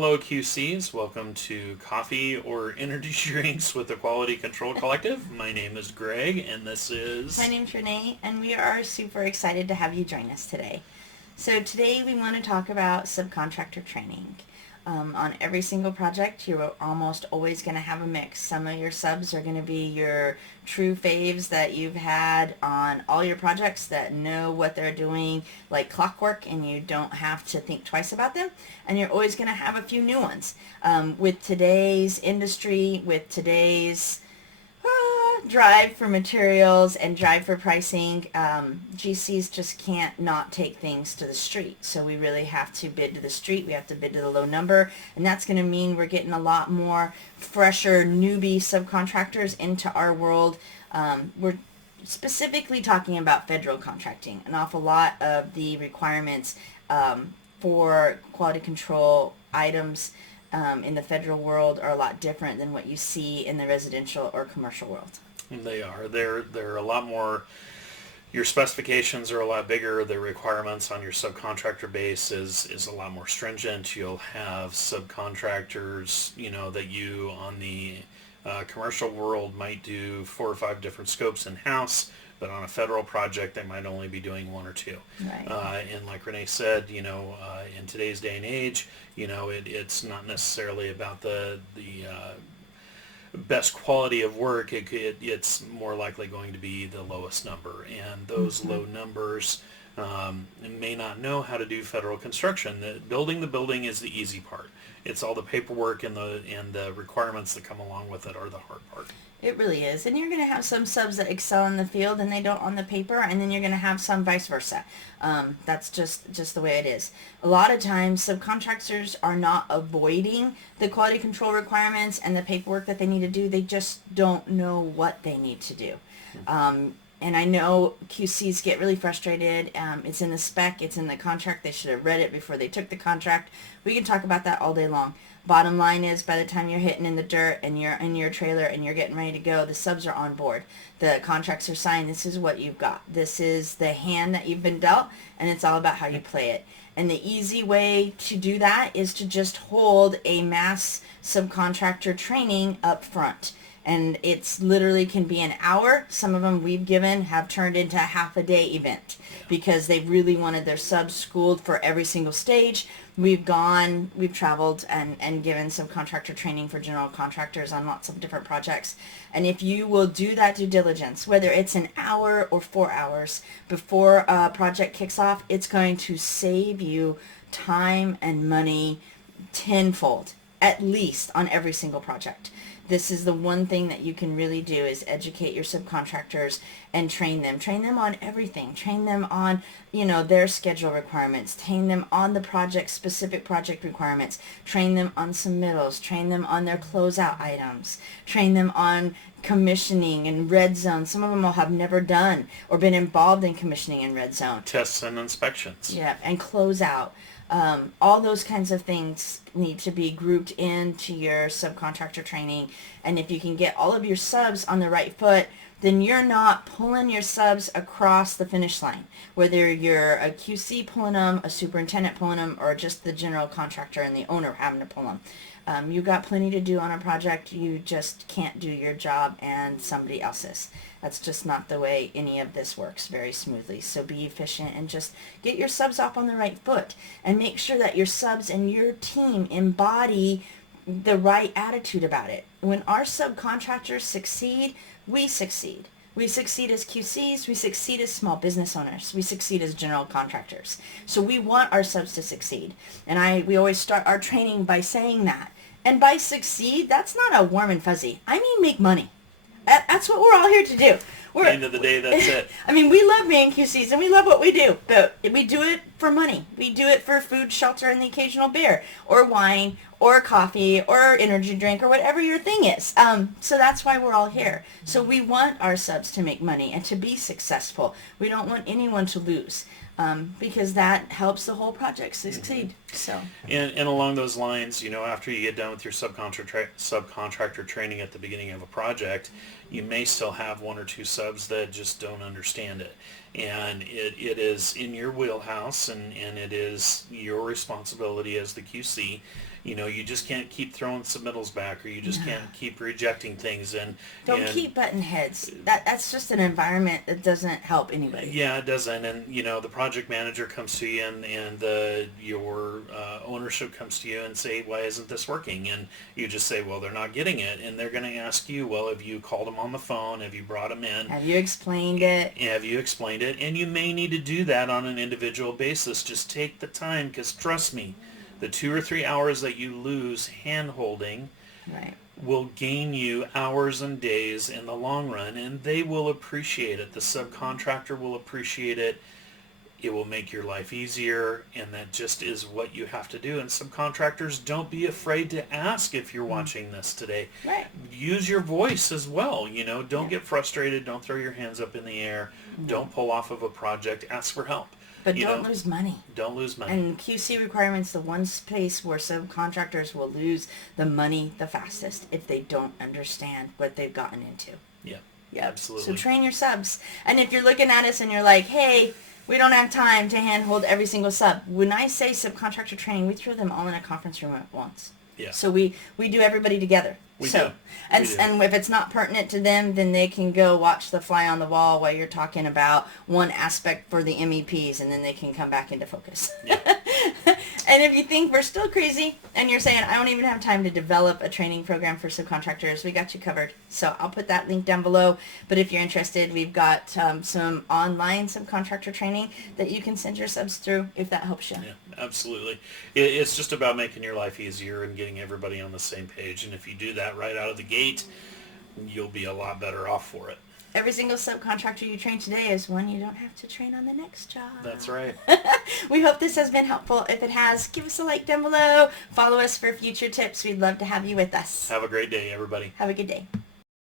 Hello QCs, welcome to Coffee or Energy Drinks with the Quality Control Collective. My name is Greg and this is... My name's Renee and we are super excited to have you join us today. So today we want to talk about subcontractor training. On every single project you're almost always going to have a mix. Some of your subs are going to be your true faves that you've had on all your projects that know what they're doing like clockwork and you don't have to think twice about them. And you're always going to have a few new ones. With today's industry, with today's drive for materials and drive for pricing, GCs just can't not take things to the street. So we really have to bid to the street. We have to bid to the low number. And that's going to mean we're getting a lot more fresher newbie subcontractors into our world. We're specifically talking about federal contracting. An awful lot of the requirements for quality control items in the federal world are a lot different than what you see in the residential or commercial world. They are. They're a lot more... Your specifications are a lot bigger. The requirements on your subcontractor base is a lot more stringent. You'll have subcontractors, that you on the commercial world might do 4 or 5 different scopes in-house, but on a federal project they might only be doing 1 or 2. Right. And like Renee said, in today's day and age, it's not necessarily about the best quality of work. It's more likely going to be the lowest number, and those low numbers may not know how to do federal construction. Building the building is the easy part. It's all the paperwork and the requirements that come along with it are the hard part. It really is. And you're going to have some subs that excel in the field and they don't on the paper, and then you're going to have some vice versa. That's just the way it is. A lot of times subcontractors are not avoiding the quality control requirements and the paperwork that they need to do. They just don't know what they need to do. And I know QCs get really frustrated. It's in the spec, it's in the contract. They should have read it before they took the contract. We can talk about that all day long. Bottom line is, by the time you're hitting in the dirt and you're in your trailer and you're getting ready to go, the subs are on board. The contracts are signed. This is what you've got. This is the hand that you've been dealt, and it's all about how you play it. And the easy way to do that is to just hold a mass subcontractor training up front. And it's literally can be an hour. Some of them we've given have turned into a half a day event because they really wanted their subs schooled for every single stage. We've traveled and given subcontractor training for general contractors on lots of different projects. And if you will do that due diligence, whether it's an hour or 4 hours before a project kicks off, it's going to save you time and money tenfold, at least on every single project. This is the one thing that you can really do is educate your subcontractors and train them. Train them on everything. Train them on, their schedule requirements. Train them on the specific project requirements. Train them on submittals. Train them on their closeout items. Train them on commissioning and red zone. Some of them will have never done or been involved in commissioning in red zone. Tests and inspections. Yeah, and closeout. All those kinds of things need to be grouped into your subcontractor training. And if you can get all of your subs on the right foot, then you're not pulling your subs across the finish line. Whether you're a QC pulling them, a superintendent pulling them, or just the general contractor and the owner having to pull them. You've got plenty to do on a project. You just can't do your job and somebody else's. That's just not the way any of this works very smoothly. So be efficient and just get your subs off on the right foot and make sure that your subs and your team embody the right attitude about it. When our subcontractors succeed, we succeed. We succeed as QCs, we succeed as small business owners, we succeed as general contractors. So we want our subs to succeed. And we always start our training by saying that. And by succeed, that's not a warm and fuzzy. I mean make money. That's what we're all here to do. At the end of the day, that's it. I mean, we love being QCs and we love what we do, but we do it for money. We do it for food, shelter, and the occasional beer, or wine, or coffee, or energy drink, or whatever your thing is. So that's why we're all here. So we want our subs to make money and to be successful. We don't want anyone to lose. Because that helps the whole project succeed. So. And along those lines, after you get done with your subcontractor training at the beginning of a project, you may still have 1 or 2 subs that just don't understand it. And it is in your wheelhouse, and it is your responsibility as the QC You just can't keep throwing submittals back, or you just can't keep rejecting things. Don't keep button heads. That's just an environment that doesn't help anybody. Yeah, it doesn't. And the project manager comes to you, and your ownership comes to you and say, why isn't this working? And you just say, well, they're not getting it. And they're going to ask you, well, have you called them on the phone? Have you brought them in? Have you explained it? Have you explained it? And you may need to do that on an individual basis. Just take the time, because trust me, the 2 or 3 hours that you lose hand-holding Right. will gain you hours and days in the long run, and they will appreciate it. The subcontractor will appreciate it. It will make your life easier, and that just is what you have to do. And subcontractors, don't be afraid to ask if you're watching this today. Right. Use your voice as well. Don't get frustrated. Don't throw your hands up in the air. Don't pull off of a project. Ask for help. But don't lose money. Don't lose money. And QC requirements, the one space where subcontractors will lose the money the fastest if they don't understand what they've gotten into. Yeah, Yeah, absolutely. So train your subs. And if you're looking at us and you're like, hey, we don't have time to handhold every single sub. When I say subcontractor training, we throw them all in a conference room at once. Yeah. So we do everybody together. We do. And, We do. and if it's not pertinent to them, then they can go watch the fly on the wall while you're talking about one aspect for the MEPs, and then they can come back into focus. Yeah. And if you think we're still crazy and you're saying, I don't even have time to develop a training program for subcontractors, we got you covered. So I'll put that link down below. But if you're interested, we've got some online subcontractor training that you can send your subs through if that helps you. Yeah, absolutely. It's just about making your life easier and getting everybody on the same page. And if you do that right out of the gate, you'll be a lot better off for it. Every single subcontractor you train today is one you don't have to train on the next job. That's right. We hope this has been helpful. If it has, give us a like down below. Follow us for future tips. We'd love to have you with us. Have a great day, everybody. Have a good day.